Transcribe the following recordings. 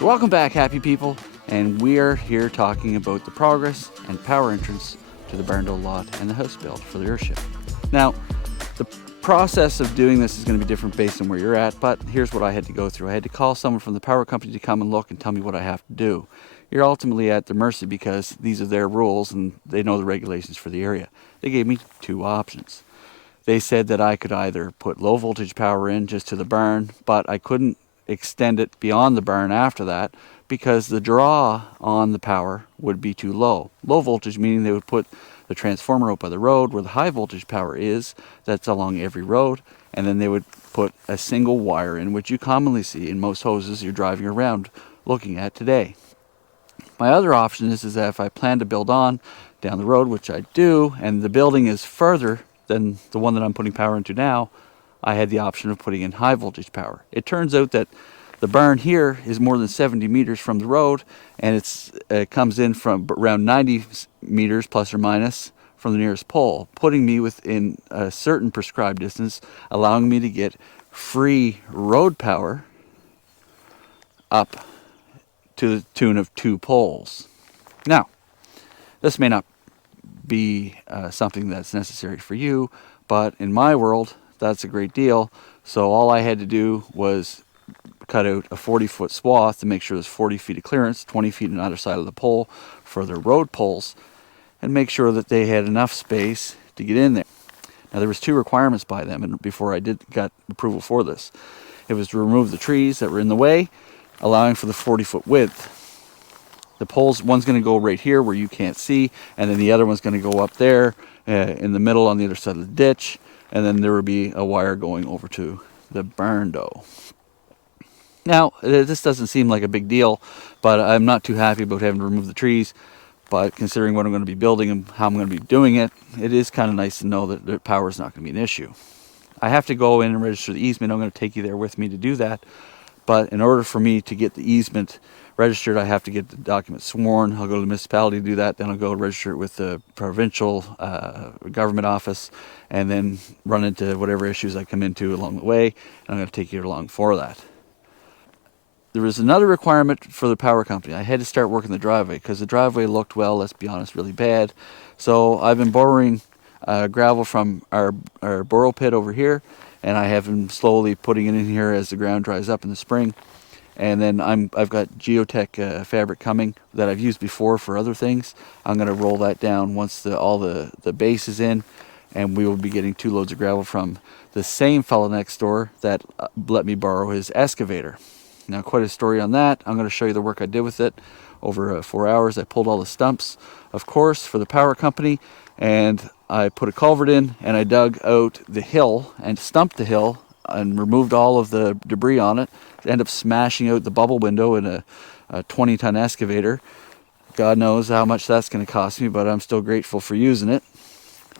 So welcome back, happy people, and we are here talking about the progress and power entrance to the Barndo lot and the house build for the Earthship. Now, the process of doing this is going to be different based on where you're at, but here's what I had to go through. I had to call someone from the power company to come and look and tell me what I have to do. You're ultimately at their mercy because these are their rules and they know the regulations for the area. They gave me two options. They said that I could either put low voltage power in just to the barn, but I couldn't extend it beyond the barn after that because the draw on the power would be too low. Low voltage meaning they would put the transformer out by the road where the high voltage power is, that's along every road, and then they would put a single wire in, which you commonly see in most hoses you're driving around looking at today. My other option is that if I plan to build on down the road, which I do, and the building is further than the one that I'm putting power into now, I had the option of putting in high voltage power. It turns out that the barn here is more than 70 meters from the road, and it comes in from around 90 meters plus or minus from the nearest pole, putting me within a certain prescribed distance, allowing me to get free road power up to the tune of 2 poles. Now, this may not be something that's necessary for you, but in my world, that's a great deal. So all I had to do was cut out a 40-foot swath to make sure there's 40 feet of clearance, 20 feet on either side of the pole for their road poles, and make sure that they had enough space to get in there. Now there was 2 requirements by them, and before I got approval for this. It was to remove the trees that were in the way, allowing for the 40-foot width. The poles, one's going to go right here where you can't see, and then the other one's going to go up there in the middle on the other side of the ditch, and then there would be a wire going over to the Barndo. Now, this doesn't seem like a big deal, but I'm not too happy about having to remove the trees. But considering what I'm going to be building and how I'm going to be doing it, it is kind of nice to know that the power is not going to be an issue. I have to go in and register the easement. I'm going to take you there with me to do that. But in order for me to get the easement registered, I have to get the document sworn. I'll go to the municipality to do that. Then I'll go register it with the provincial government office, and then run into whatever issues I come into along the way. And I'm going to take you along for that. There was another requirement for the power company. I had to start working the driveway because the driveway looked, well, let's be honest, really bad. So I've been borrowing gravel from our borrow pit over here, and I have been slowly putting it in here as the ground dries up in the spring. And then I've got geotech fabric coming that I've used before for other things. I'm going to roll that down once all the base is in, and we will be getting 2 loads of gravel from the same fellow next door that let me borrow his excavator. Now, quite a story on that. I'm going to show you the work I did with it over 4 hours. I pulled all the stumps, of course, for the power company, and I put a culvert in, and I dug out the hill and stumped the hill and removed all of the debris on it. Ended up smashing out the bubble window in a 20-ton excavator. God knows how much that's going to cost me, but I'm still grateful for using it.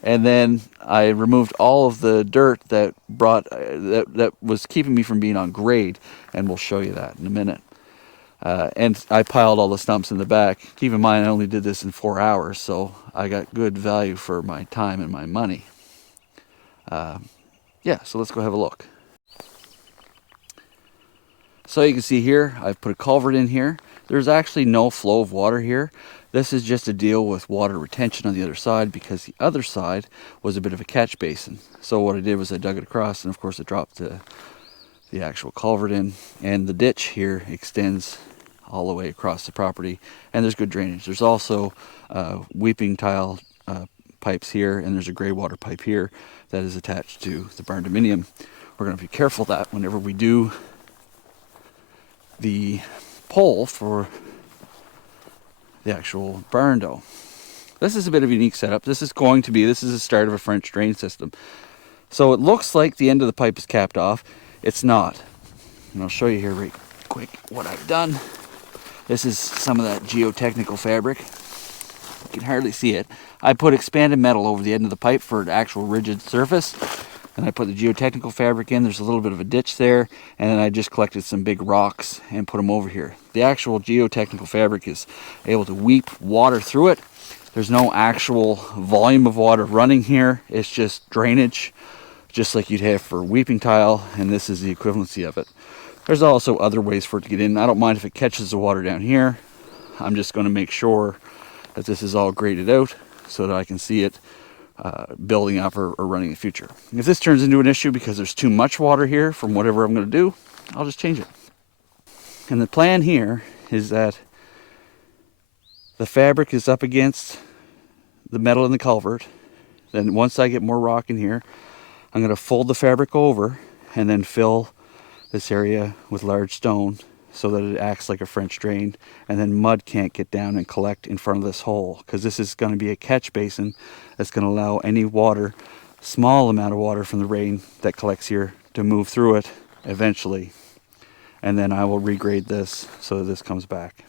And then I removed all of the dirt that was keeping me from being on grade, and we'll show you that in a minute. And I piled all the stumps in the back. Keep in mind, I only did this in 4 hours, so I got good value for my time and my money. Yeah, so let's go have a look. So you can see here, I've put a culvert in here. There's actually no flow of water here. This is just to deal with water retention on the other side because the other side was a bit of a catch basin. So what I did was I dug it across, and of course I dropped the actual culvert in, and the ditch here extends all the way across the property, and there's good drainage. There's also weeping tile pipes here, and there's a gray water pipe here that is attached to the barndominium. We're going to be careful that whenever we do the pole for the actual Barndo. This is a bit of a unique setup. This is the start of a French drain system. So it looks like the end of the pipe is capped off. It's not. And I'll show you here right quick what I've done. This is some of that geotechnical fabric. You can hardly see it. I put expanded metal over the end of the pipe for an actual rigid surface. And I put the geotechnical fabric in. There's a little bit of a ditch there, and then I just collected some big rocks and put them over here. The actual geotechnical fabric is able to weep water through it. There's no actual volume of water running here. It's just drainage, just like you'd have for weeping tile, and this is the equivalency of it. There's also other ways for it to get in. I don't mind if it catches the water down here. I'm just going to make sure that this is all graded out so that I can see it building up or running in the future. If this turns into an issue because there's too much water here from whatever I'm going to do, I'll just change it. And the plan here is that the fabric is up against the metal in the culvert. Then once I get more rock in here, I'm going to fold the fabric over and then fill this area with large stone so that it acts like a French drain, and then mud can't get down and collect in front of this hole, because this is going to be a catch basin that's going to allow any water, small amount of water from the rain that collects here, to move through it eventually. And then I will regrade this so that this comes back.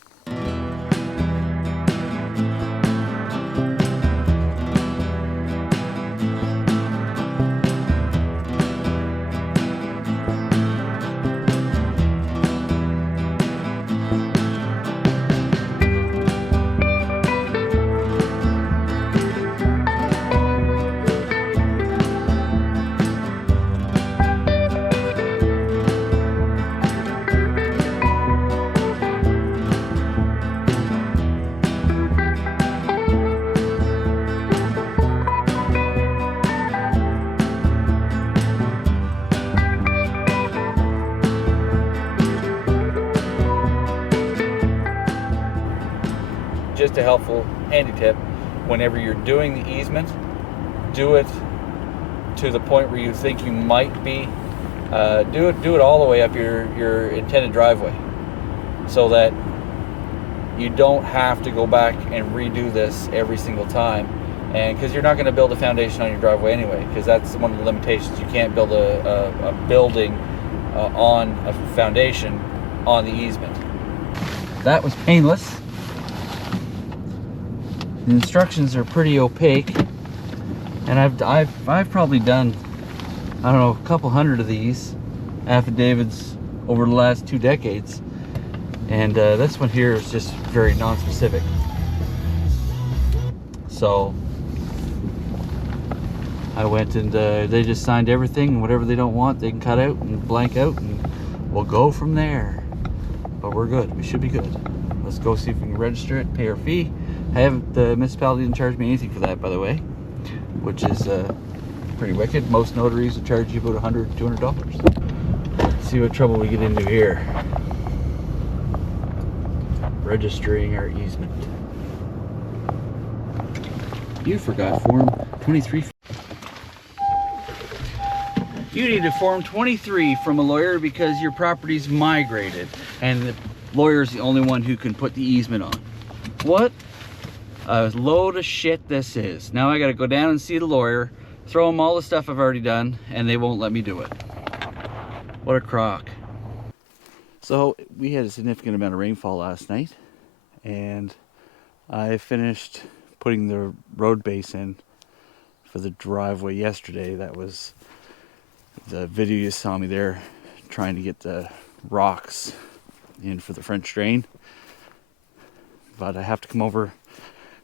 Just a helpful handy tip: whenever you're doing the easement, do it to the point where you think you might be. Do it all the way up your intended driveway, so that you don't have to go back and redo this every single time. And because you're not going to build a foundation on your driveway anyway, because that's one of the limitations. You can't build a building on a foundation on the easement. That was painless. The instructions are pretty opaque, and I've probably done, I don't know, a couple hundred of these affidavits over the last 2 decades, and this one here is just very non-specific. So I went and they just signed everything, and whatever they don't want they can cut out and blank out, and we'll go from there. But we're good. We should be good. Let's go see if we can register it, pay our fee. The municipality didn't charge me anything for that, by the way, which is pretty wicked. Most notaries will charge you about $100, $200. Let's see what trouble we get into here. Registering our easement. You forgot Form 23. You need a Form 23 from a lawyer because your property's migrated, and the lawyer's the only one who can put the easement on. What a load of shit this is. Now I gotta go down and see the lawyer, throw him all the stuff I've already done, and they won't let me do it. What a crock. So we had a significant amount of rainfall last night, and I finished putting the road base in for the driveway yesterday. That was the video you saw me there, trying to get the rocks in for the French drain. But I have to come over.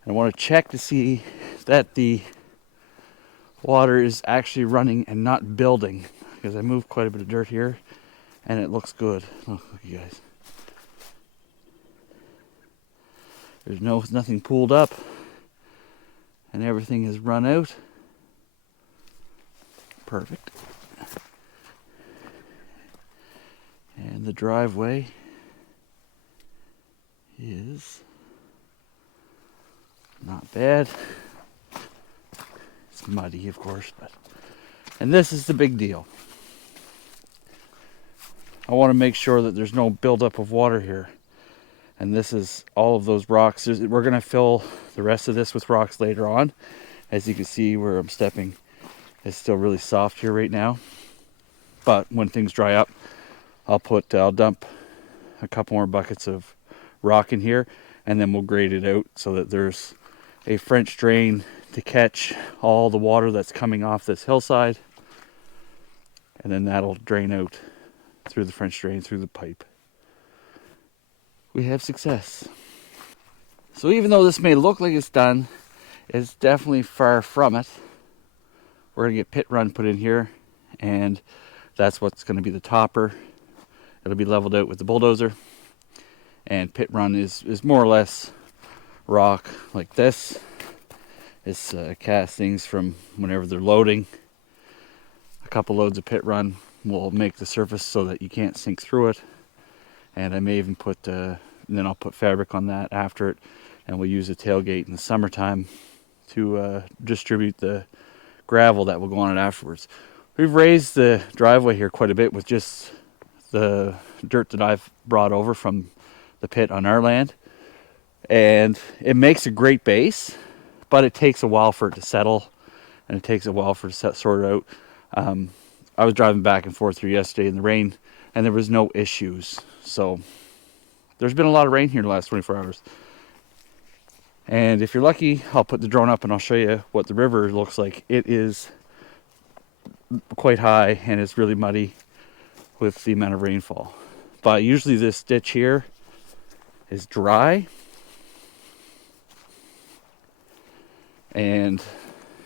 I want to check to see that the water is actually running and not building, because I moved quite a bit of dirt here and it looks good. Look, you guys. There's nothing pooled up and everything has run out. Perfect. And the driveway is not bad. It's muddy, of course, and this is the big deal. I want to make sure that there's no buildup of water here. And this is all of those rocks. We're going to fill the rest of this with rocks later on. As you can see, where I'm stepping is still really soft here right now. But when things dry up, I'll dump a couple more buckets of rock in here, and then we'll grade it out so that there's a French drain to catch all the water that's coming off this hillside, and then that'll drain out through the French drain, through the pipe. We have success. So even though this may look like it's done, it's definitely far from it. We're going to get pit run put in here, and that's what's going to be the topper. It'll be leveled out with the bulldozer. And pit run is more or less rock like this. It's castings from whenever they're loading. A couple loads of pit run will make the surface so that you can't sink through it. And I may even put, then I'll put fabric on that after it. And we'll use a tailgate in the summertime to distribute the gravel that will go on it afterwards. We've raised the driveway here quite a bit with just the dirt that I've brought over from the pit on our land, and it makes a great base, but it takes a while for it to settle, and it takes a while for it to sort it out. I was driving back and forth through yesterday in the rain, and there was no issues. So there's been a lot of rain here in the last 24 hours. And if you're lucky, I'll put the drone up and I'll show you what the river looks like. It is quite high and it's really muddy with the amount of rainfall. But usually this ditch here is dry, and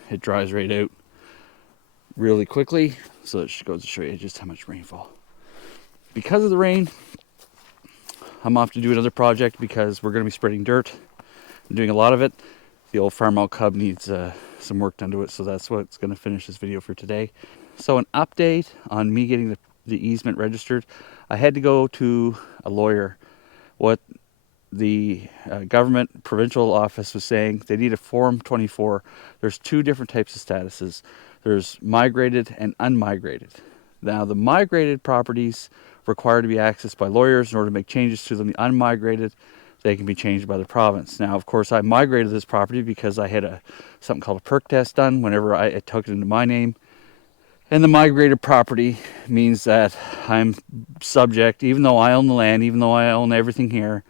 it dries right out really quickly. So it goes to show you just how much rainfall. Because of the rain, I'm off to do another project because we're going to be spreading dirt. I'm doing a lot of it. The old farm out cub needs some work done to it, so that's what's going to finish this video for today. So an update on me getting the easement registered. I had to go to a lawyer. What the government provincial office was saying, they need a Form 24. There's two different types of statuses. There's migrated and unmigrated. Now the migrated properties require to be accessed by lawyers in order to make changes to them. The unmigrated, they can be changed by the province. Now, of course, I migrated this property because I had something called a perk test done whenever I took it into my name. And the migrated property means that I'm subject, even though I own the land, even though I own everything here,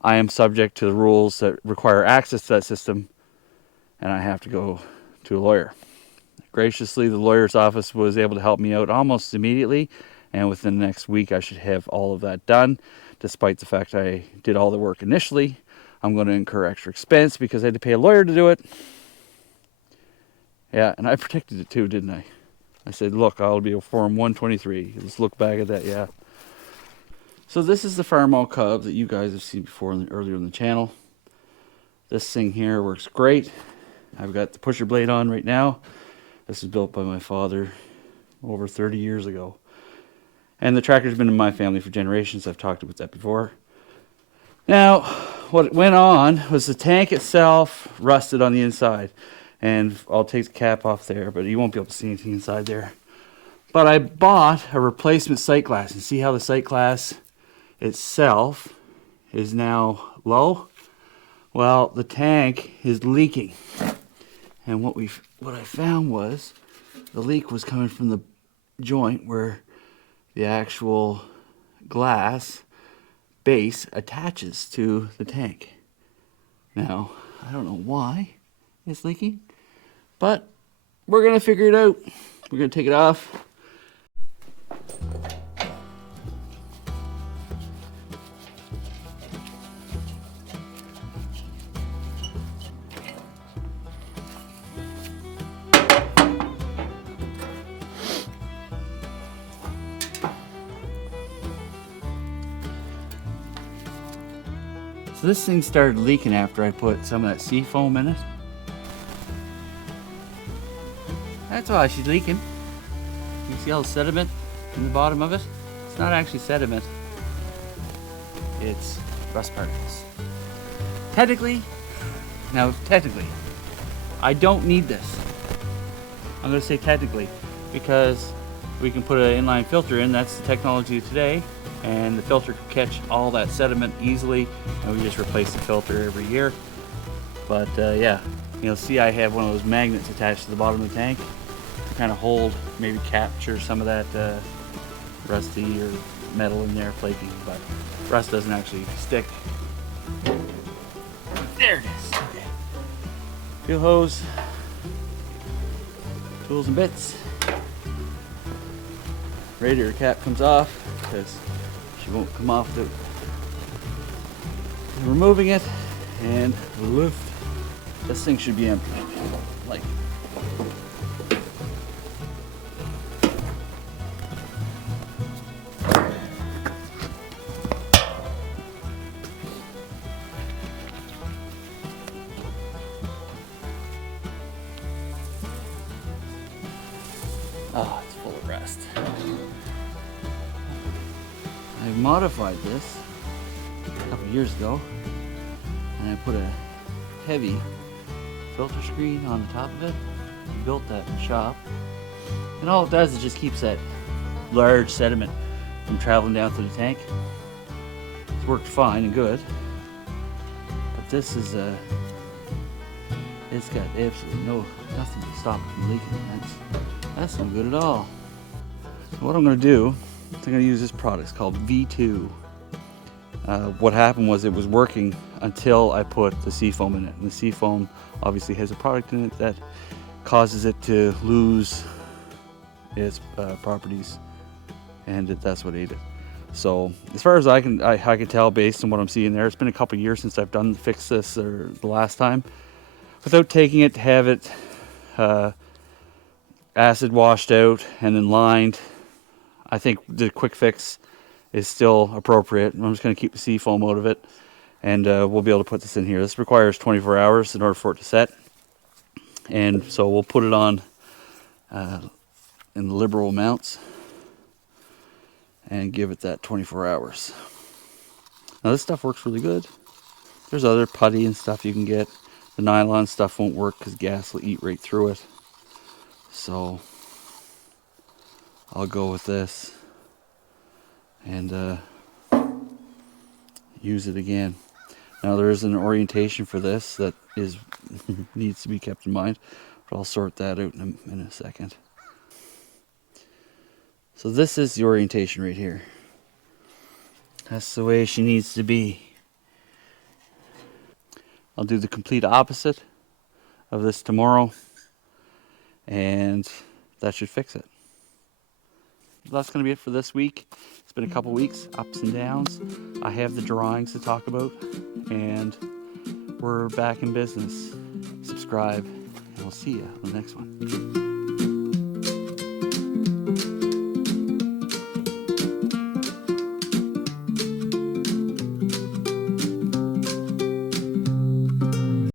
I am subject to the rules that require access to that system, and I have to go to a lawyer. Graciously, the lawyer's office was able to help me out almost immediately, and within the next week I should have all of that done. Despite the fact I did all the work initially, I'm going to incur extra expense because I had to pay a lawyer to do it. Yeah, and I predicted it too, didn't I? I said, look, I'll be a Form 123. Let's look back at that, yeah. So this is the farm all cub that you guys have seen before earlier in the channel. This thing here works great. I've got the pusher blade on right now. This was built by my father over 30 years ago. And the tractor's been in my family for generations. I've talked about that before. Now, what went on was the tank itself rusted on the inside. And I'll take the cap off there, but you won't be able to see anything inside there. But I bought a replacement sight glass. And see how the sight glass itself is now low? Well, the tank is leaking. And what I found was the leak was coming from the joint where the actual glass base attaches to the tank. Now, I don't know why it's leaking, but we're gonna figure it out. We're gonna take it off. So this thing started leaking after I put some of that sea foam in it. That's why she's leaking. You see all the sediment in the bottom of it? It's not actually sediment. It's rust particles. Technically, I don't need this. I'm going to say technically because we can put an inline filter in. That's the technology of today. And the filter can catch all that sediment easily, and we just replace the filter every year. But yeah, you'll see I have one of those magnets attached to the bottom of the tank to kind of hold, maybe capture some of that rusty or metal in there flaking, but rust doesn't actually stick. There it is. Okay. Fuel hose, tools and bits. Radiator cap comes off because she won't come off the removing it, and lift. This thing should be empty. Like Oh, it's full of rust. I modified this a couple years ago, and I put a heavy filter screen on the top of it. I built that in the shop, and all it does is just keeps that large sediment from traveling down through the tank. It's worked fine and good, but this is it's got absolutely nothing to stop it from leaking. That's no good at all. So what I'm going to do is I'm going to use this product. It's called V2. What happened was it was working until I put the seafoam in it, and the seafoam obviously has a product in it that causes it to lose its properties, and that's what ate it. So as far as I can tell, based on what I'm seeing there, it's been a couple years since I've done fix this or the last time, without taking it to have it acid washed out and then lined. I think the quick fix is still appropriate. I'm just going to keep the seafoam out of it, and we'll be able to put this in here. This requires 24 hours in order for it to set, and so we'll put it on in liberal amounts and give it that 24 hours. Now this stuff works really good. There's other putty and stuff you can get. The nylon stuff won't work because gas will eat right through it. So I'll go with this and use it again. Now there is an orientation for this that needs to be kept in mind, but I'll sort that out in a second. So this is the orientation right here. That's the way she needs to be. I'll do the complete opposite of this tomorrow, and that should fix it. That's going to be it for this week. It's been a couple weeks, ups and downs. I have the drawings to talk about, and we're back in business. Subscribe, and we'll see you on the next one.